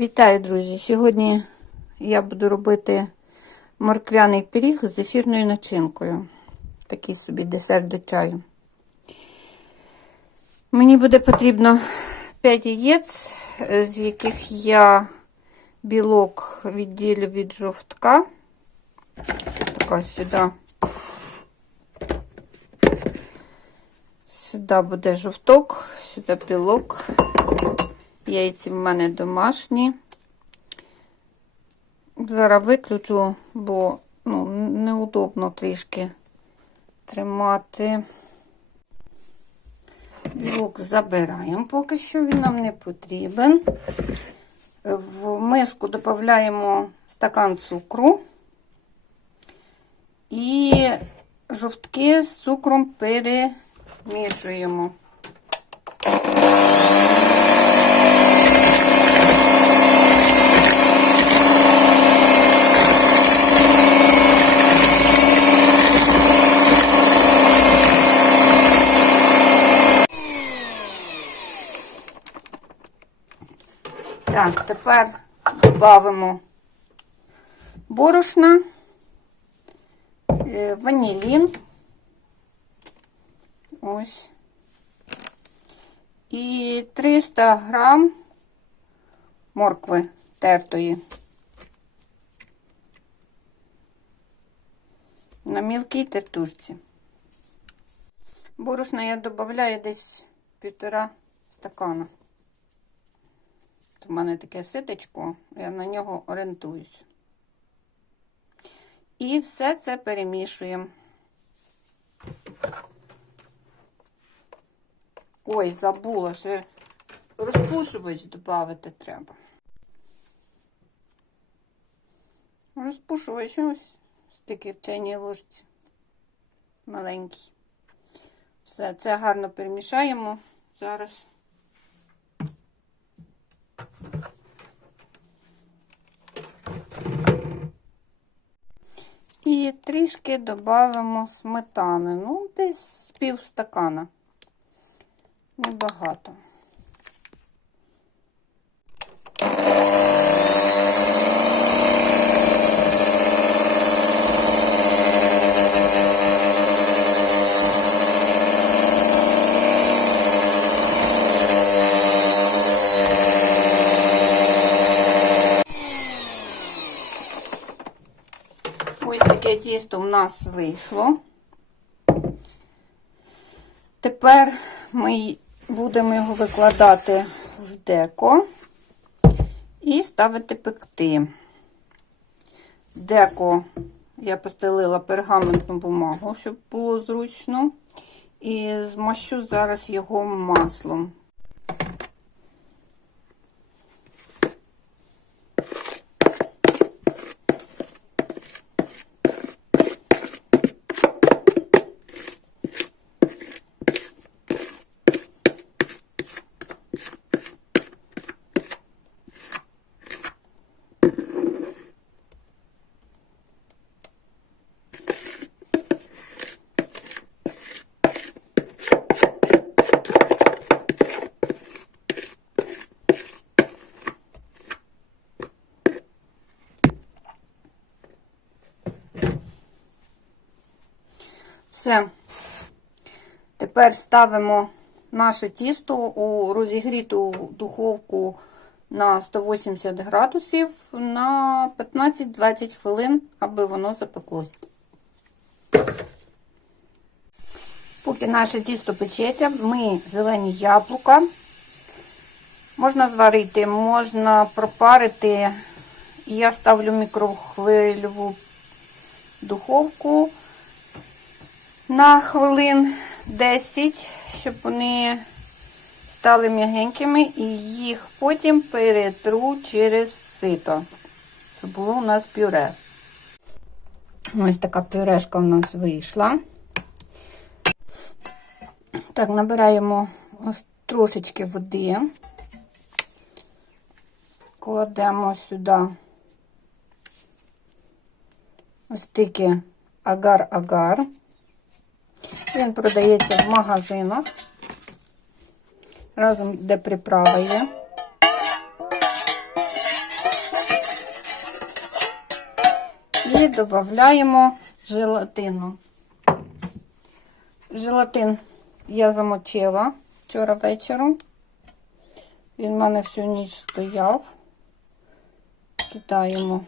Вітаю, друзі! Сьогодні я буду робити морквяний пиріг з ефірною начинкою. Такий собі десерт до чаю. Мені буде потрібно 5 яєць, з яких я білок відділю від жовтка. Така сюди. Сюди буде жовток, сюди білок. Яйці в мене домашні. Зараз виключу, бо ну, неудобно трішки тримати. Білок забираємо, поки що він нам не потрібен. В миску додаємо стакан цукру і жовтки з цукром перемішуємо. Так, тепер додамо борошна, е, ванілін. Ось. І 300 грам моркви тертої. На мілкій тертушці. Борошна я додаю десь півтора стакана. У мене таке ситечко, я на нього орієнтуюсь. І все це перемішуємо. Ой, забула, ще розпушувач додати треба. Розпушувач ось стільки в чайній ложці. Маленький. Все, це гарно перемішаємо зараз. І трішки додамо сметани. Ну, десь пів стакана. Небагато. Ось таке тісто в нас вийшло. Тепер ми будемо його викладати в деко і ставити пекти. Деко я постелила пергаментну бумагу, щоб було зручно. І змащу зараз його маслом. Все. Тепер ставимо наше тісто у розігріту духовку на 180 градусів на 15-20 хвилин, аби воно запеклось. Поки наше тісто печеться, ми зелені яблука. Можна зварити, можна пропарити. Я ставлю мікрохвильову духовку на хвилин 10, щоб вони стали м'ягенькими, і їх потім перетру через сито, щоб було у нас пюре. Ось така пюрешка у нас вийшла. Так, набираємо ось трошечки води, кладемо сюди ось таке агар-агар. Він продається в магазинах. Разом де приправа є. І додаємо желатину. Желатин я замочила вчора вечором. Він в мене всю ніч стояв. Кидаємо.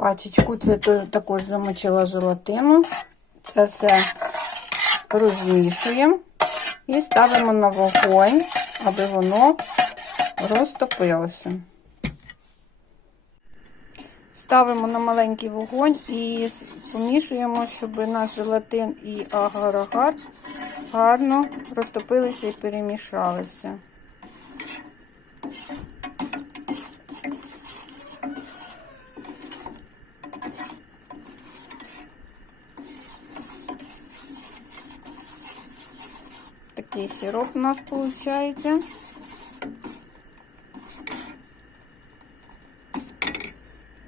Пачечку це також замочила желатину. Це все розмішуємо і ставимо на вогонь, аби воно розтопилося. Ставимо на маленький вогонь і помішуємо, щоб наш желатин і агар-агар гарно розтопилися і перемішалися. Такий сироп у нас виходить.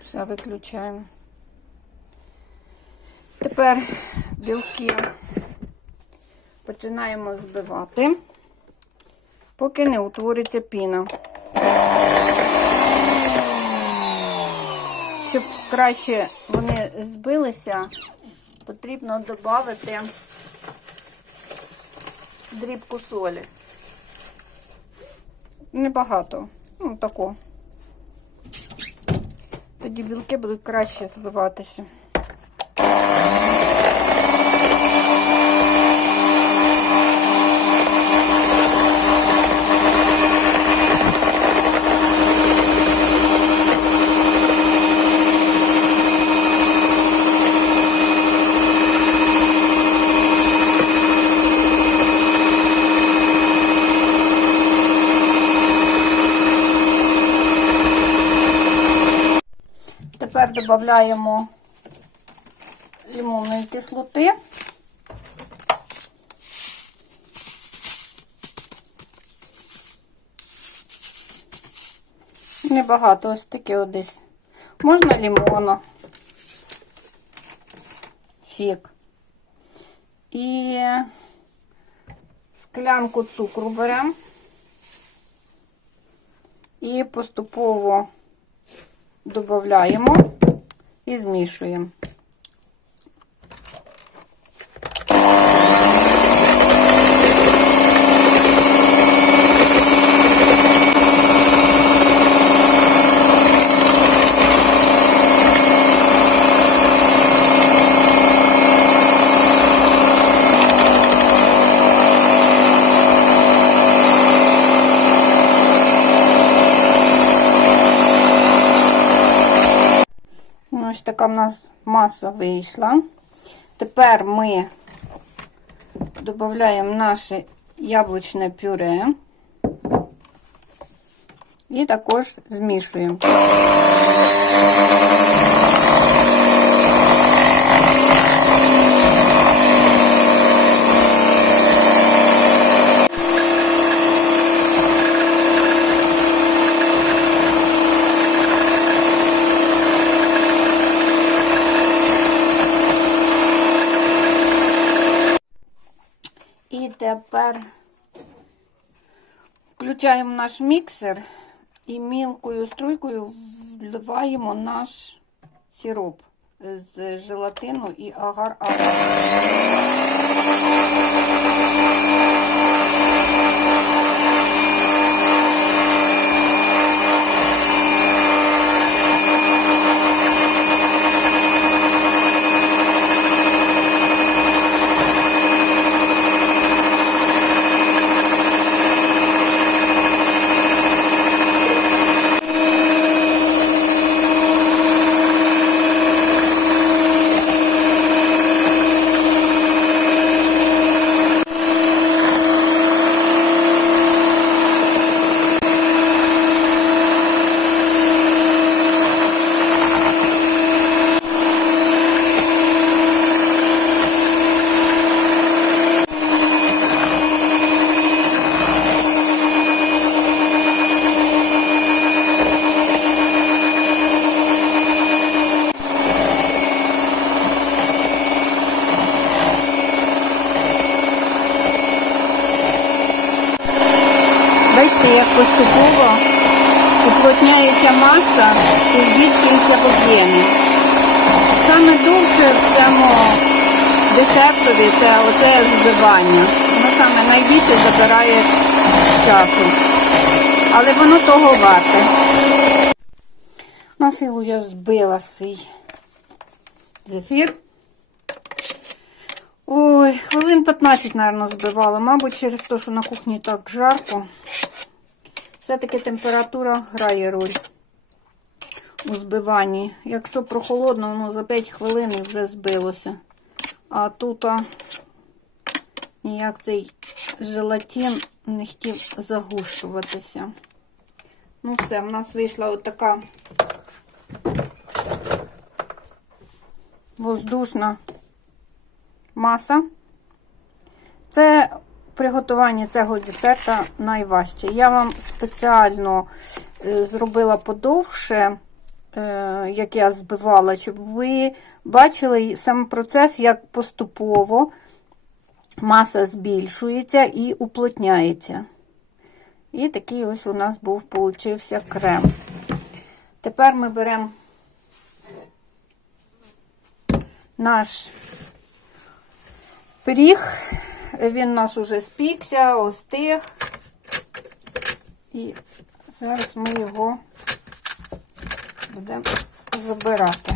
Все виключаємо. Тепер білки починаємо збивати, поки не утвориться піна. Щоб краще вони збилися, потрібно додати дрібку солі. Небагато, ну тако. Тоді білки будуть краще збиватися. Додаємо лимонної кислоти. Небагато, ось таке от десь. Можна лимона, сік. І склянку цукру беремо і поступово додаємо і змішуємо. Ну, Ось така в нас маса вийшла. Тепер ми додаємо наше яблучне пюре і також змішуємо. І тепер включаємо наш міксер і мілкою струйкою вливаємо наш сироп з желатину і агар-агар. І збільшується в об'ємі. Саме довше в цьому десертові це оце збивання. Воно саме найбільше забирає часу. Але воно того варте. На силу я збила свій зефір. Ой, хвилин 15, мабуть, збивала. Мабуть, через те, що на кухні так жарко. Все-таки температура грає роль у збиванні. Якщо прохолодно, воно за 5 хвилин вже збилося. А тут а, ніяк цей желатин не хотів загущуватися. Ну все, в нас вийшла отака воздушна маса. Це приготування цього десерта найважче. Я вам спеціально е, зробила подовше, як я збивала, щоб ви бачили сам процес, як поступово маса збільшується і уплотняється. І такий ось у нас був получився крем. Тепер ми беремо наш пиріг. Він у нас уже спікся, остиг. І зараз ми його будемо забирати.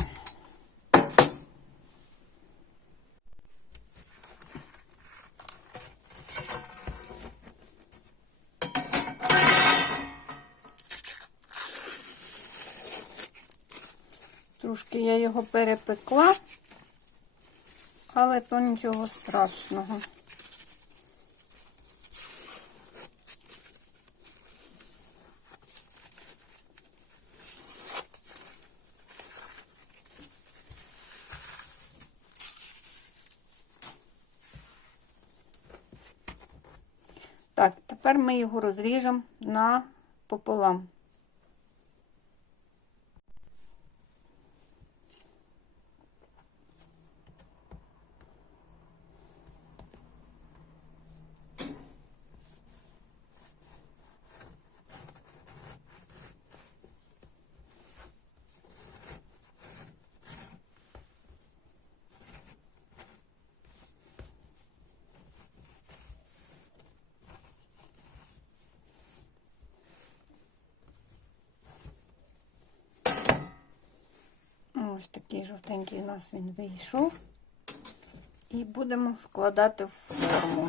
Трошки я його перепекла, але то нічого страшного. Так, тепер ми його розріжемо на пополам. Ось такий жовтенький у нас він вийшов. І будемо складати в форму.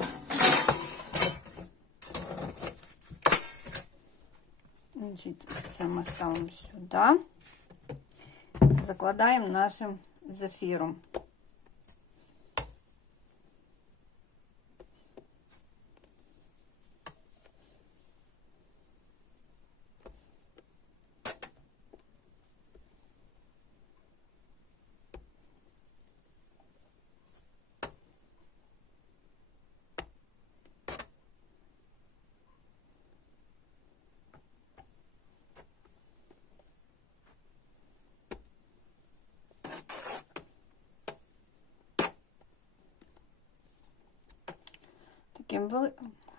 Це ми ставимо сюди. Закладаємо нашим зефіром.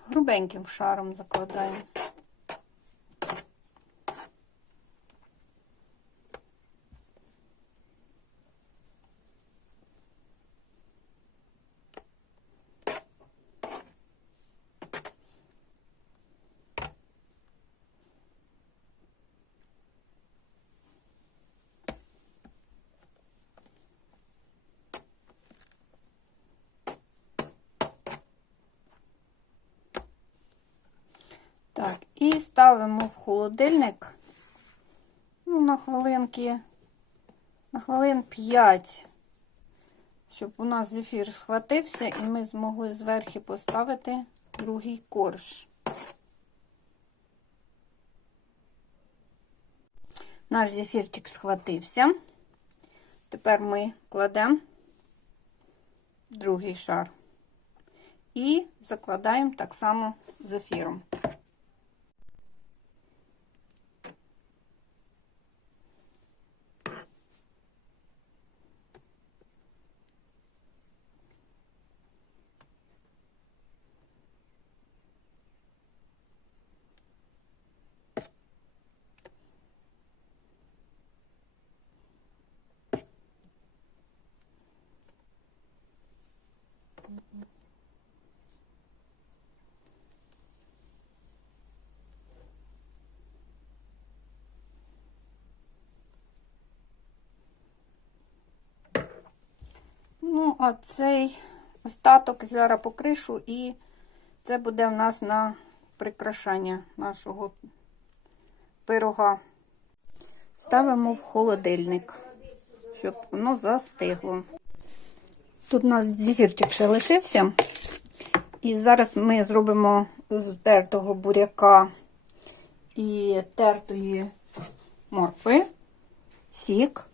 Грубеньким шаром закладаємо. Так, і ставимо в холодильник ну, на хвилинки, на хвилин 5, щоб у нас зефір схватився, і ми змогли зверху поставити другий корж. Наш зефірчик схватився. Тепер ми кладемо другий шар і закладаємо так само зефіром. Ну, а цей остаток зараз покришу, і це буде в нас на прикрашання нашого пирога. Ставимо в холодильник, щоб воно застигло. Тут у нас зефірчик ще лишився. І зараз ми зробимо з тертого буряка і тертої моркви, сік.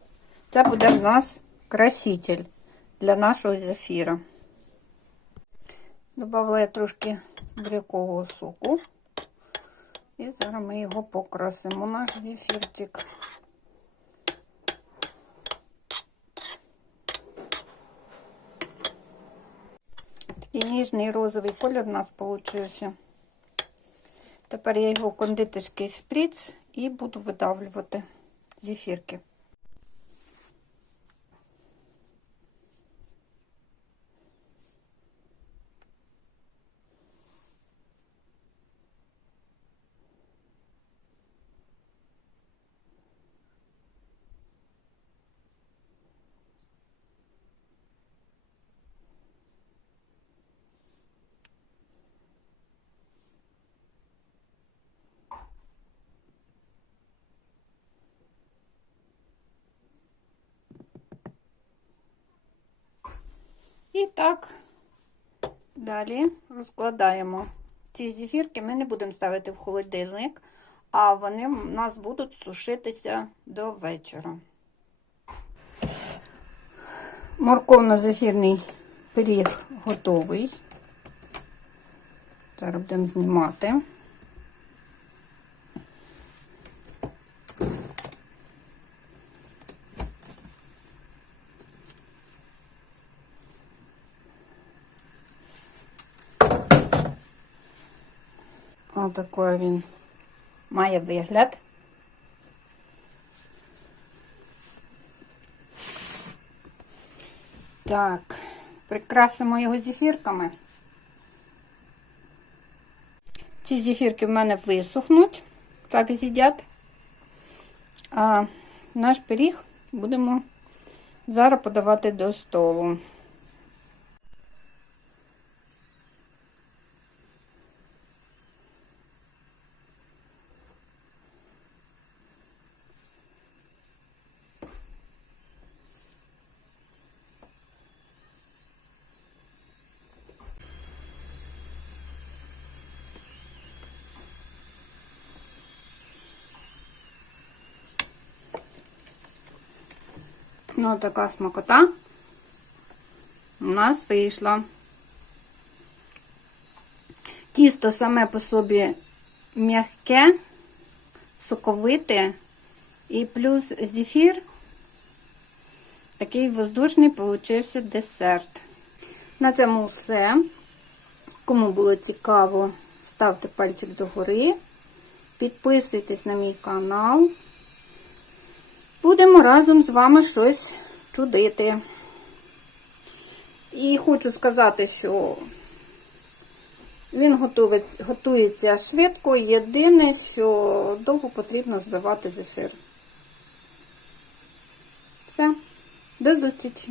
Це буде в нас краситель для нашого зефіра. Добавила я трошки бурякового соку. І зараз ми його покрасимо, наш зефірчик. Такий ніжний розовий колір у нас вийшов. Тепер я його кондитерський шприц і буду видавлювати зефірки. І так, далі розкладаємо. Ці зефірки ми не будемо ставити в холодильник, а вони у нас будуть сушитися до вечора. Морковно-зефірний пиріг готовий. Зараз будемо знімати. Отакий він має вигляд. Так, прикрасимо його зефірками. Ці зефірки в мене висохнуть, так з'їдять. А наш пиріг будемо зараз подавати до столу. Ну, така смакота у нас вийшла. Тісто саме по собі м'яке, соковите, і плюс зефір. Такий воздушний получився десерт. На цьому все. Кому було цікаво, ставте пальчик догори, підписуйтесь на мій канал. Будемо разом з вами щось чудити. І хочу сказати, що він готується швидко. Єдине, що довго потрібно збивати зефір. Все, до зустрічі!